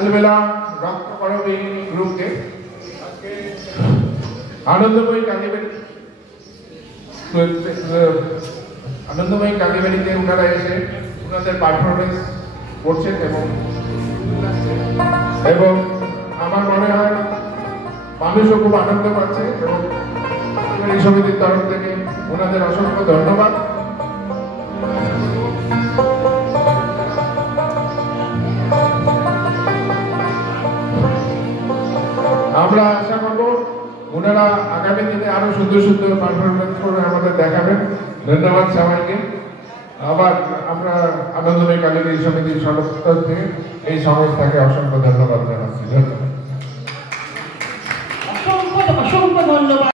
अलबेला रक्त करब এই গ্রুপকে আনন্দময়ী কালীবাড়িতে ওনারা এসে ওনাদের পারফরমেন্স করছেন এবং আমার মনে হয় মানুষও খুব আনন্দ পাচ্ছে এবং এই সমিতির তরফ থেকে ওনাদের অসংখ্য ধন্যবাদ। আমরা আশা করব ওনারা আগামী দিনে আরো সুন্দর সুন্দর পারফরমেন্স করে আমাদের দেখাবেন। ধন্যবাদ সবাইকে। আবার আমরা আনন্দময়ী কালীবাড়ি সমিতির সদস্য থেকে এই সংস্থাকে অসংখ্য ধন্যবাদ জানাচ্ছি। ধন্যবাদ।